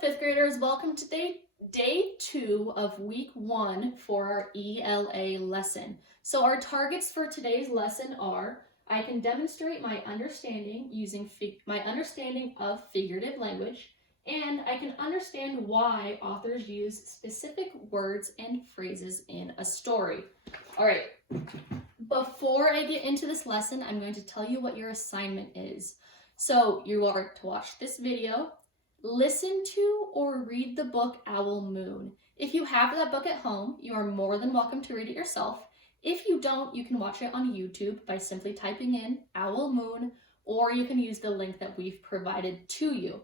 fifth graders, welcome to day 2 of week 1 for our ELA lesson. So our targets for today's lesson are, I can demonstrate my understanding using my understanding of figurative language, and I can understand why authors use specific words and phrases in a story. All right, before I get into this lesson, I'm going to tell you what your assignment is. So you are to watch this video, listen to or read the book Owl Moon. If you have that book at home, you are more than welcome to read it yourself. If you don't, you can watch it on YouTube by simply typing in Owl Moon, or you can use the link that we've provided to you.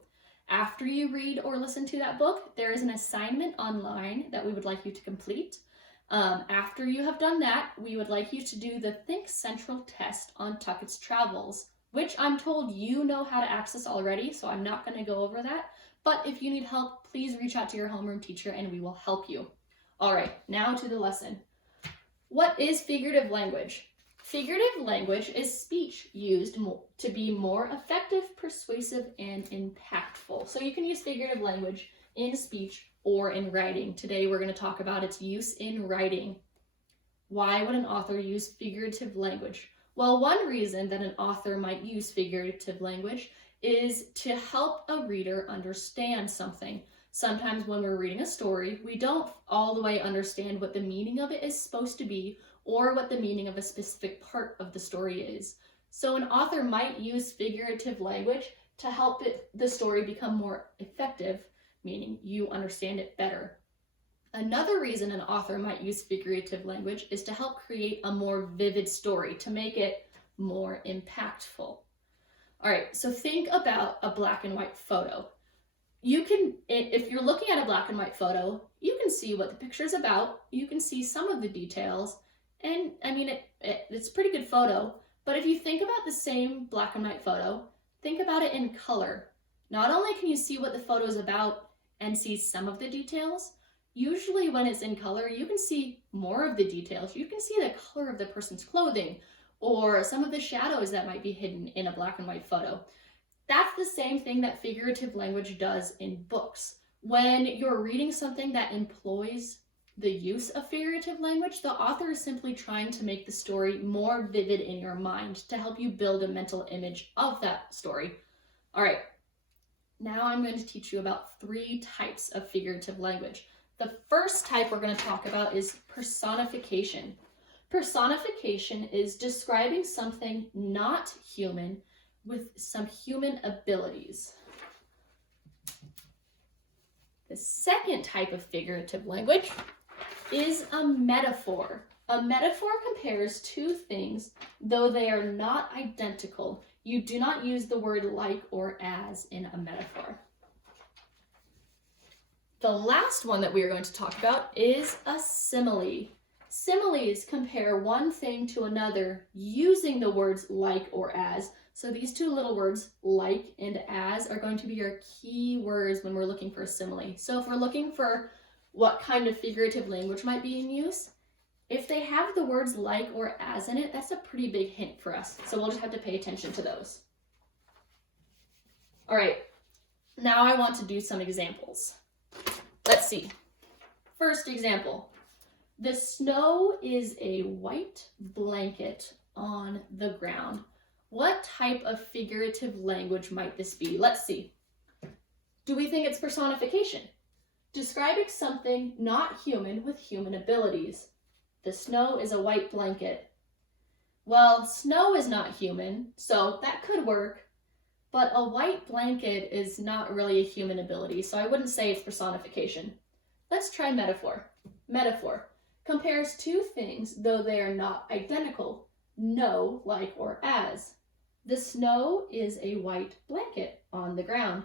After you read or listen to that book, there is an assignment online that we would like you to complete. After you have done that, we would like you to do the Think Central test on Tuckett's Travels, which I'm told you know how to access already, so I'm not going to go over that. But if you need help, please reach out to your homeroom teacher and we will help you. All right, now to the lesson. What is figurative language? Figurative language is speech used to be more effective, persuasive, and impactful. So you can use figurative language in speech or in writing. Today we're going to talk about its use in writing. Why would an author use figurative language? Well, one reason that an author might use figurative language is to help a reader understand something. Sometimes when we're reading a story, we don't all the way understand what the meaning of it is supposed to be or what the meaning of a specific part of the story is. So an author might use figurative language to help the story become more effective, meaning you understand it better. Another reason an author might use figurative language is to help create a more vivid story, to make it more impactful. All right, so think about a black and white photo. You can, if you're looking at a black and white photo, you can see what the picture's about, you can see some of the details, and I mean, it's a pretty good photo, but if you think about the same black and white photo, think about it in color. Not only can you see what the photo is about and see some of the details, usually when it's in color, you can see more of the details. You can see the color of the person's clothing or some of the shadows that might be hidden in a black and white photo. That's the same thing that figurative language does in books. When you're reading something that employs the use of figurative language, the author is simply trying to make the story more vivid in your mind to help you build a mental image of that story. All right, now I'm going to teach you about 3 types of figurative language. The first type we're going to talk about is personification. Personification is describing something not human with some human abilities. The second type of figurative language is a metaphor. A metaphor compares 2 things, though they are not identical. You do not use the word like or as in a metaphor. The last one that we are going to talk about is a simile. Similes compare one thing to another using the words like or as. So these 2 little words, like and as, are going to be our key words when we're looking for a simile. So if we're looking for what kind of figurative language might be in use, if they have the words like or as in it, that's a pretty big hint for us. So we'll just have to pay attention to those. All right, now I want to do some examples. Let's see. First example. The snow is a white blanket on the ground. What type of figurative language might this be? Let's see. Do we think it's personification? Describing something not human with human abilities. The snow is a white blanket. Well, snow is not human, so that could work. But a white blanket is not really a human ability, so I wouldn't say it's personification. Let's try metaphor. Metaphor compares 2 things, though they are not identical. No, like, or as. The snow is a white blanket on the ground.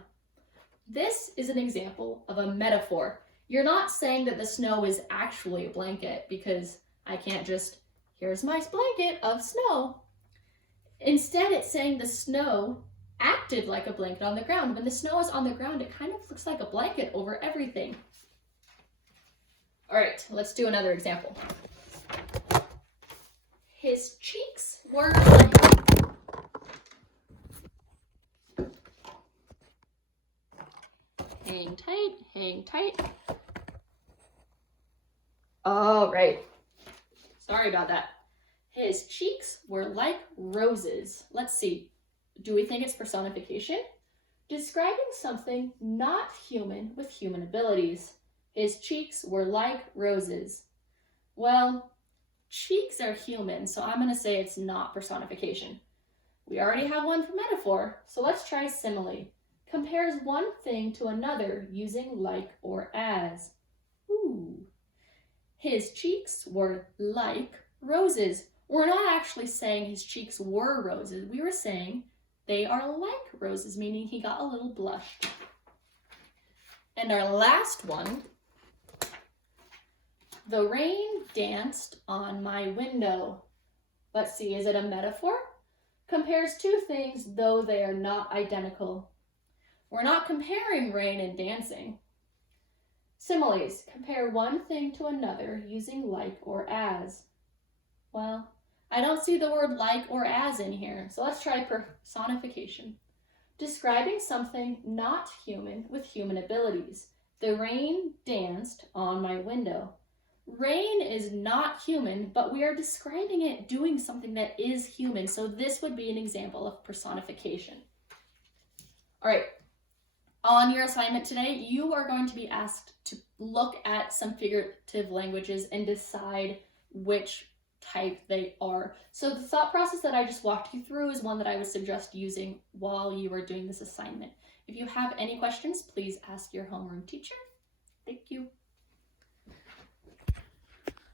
This is an example of a metaphor. You're not saying that the snow is actually a blanket, because I can't just, here's my blanket of snow. Instead, it's saying the snow acted like a blanket on the ground. When the snow is on the ground, it kind of looks like a blanket over everything. All right, let's do another example. His cheeks were Hang tight, hang tight. All right. Sorry about that. His cheeks were like roses. Let's see. Do we think it's personification? Describing something not human with human abilities. His cheeks were like roses. Well, cheeks are human, so I'm going to say it's not personification. We already have one for metaphor, so let's try simile. Compares one thing to another using like or as. Ooh. His cheeks were like roses. We're not actually saying his cheeks were roses. We were saying they are like roses, meaning he got a little blushed. And our last one, the rain danced on my window. Let's see, is it a metaphor? Compares two things, though they are not identical. We're not comparing rain and dancing. Similes, compare one thing to another using like or as. Well, I don't see the word like or as in here, so let's try personification. Describing something not human with human abilities. The rain danced on my window. Rain is not human, but we are describing it doing something that is human, so this would be an example of personification. All right, on your assignment today, you are going to be asked to look at some figurative languages and decide which type they are. So the thought process that I just walked you through is one that I would suggest using while you are doing this assignment. If you have any questions, please ask your homeroom teacher. Thank you.